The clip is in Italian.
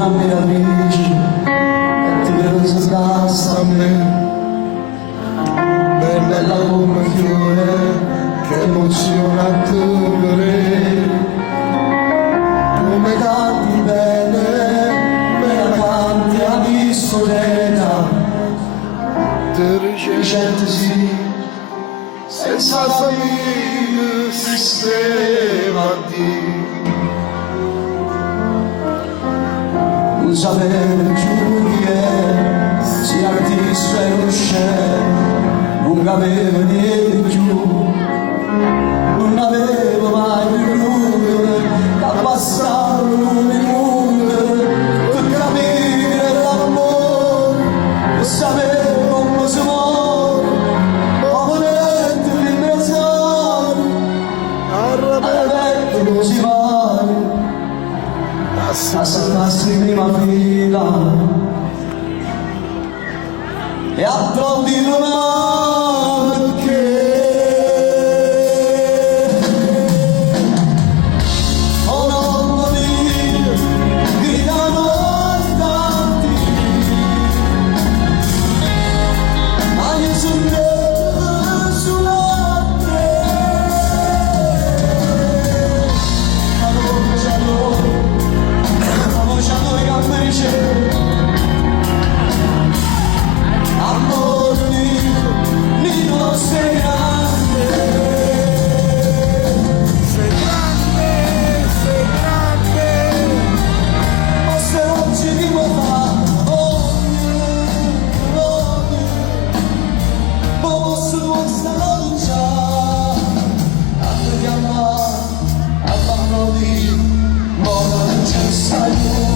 una meraviglia e ti vedo basta a me. Bella come un fiore che emoziona a te. Come canti bene, me la canti a discoteca. Te ricette sì, senza famiglia sistemati. Non sapevo più chi è, sia artista e uscente. Non avevo niente più, non avevo mai più da passare un minuto per capire l'amore e sapere come si muore, ma volete rimediare al vecchio si pare a salvarsi in prima fila e applaudire perché oh nonno mio gridano ai tanti ma io sono sulla te la voce a noi cammerice. Amore mio, sei grande, sei grande, sei grande, ma se oggi ti vuoi fare, ma posso stare già, a te chiamare, a farlo dire, ma non c'è stai tu.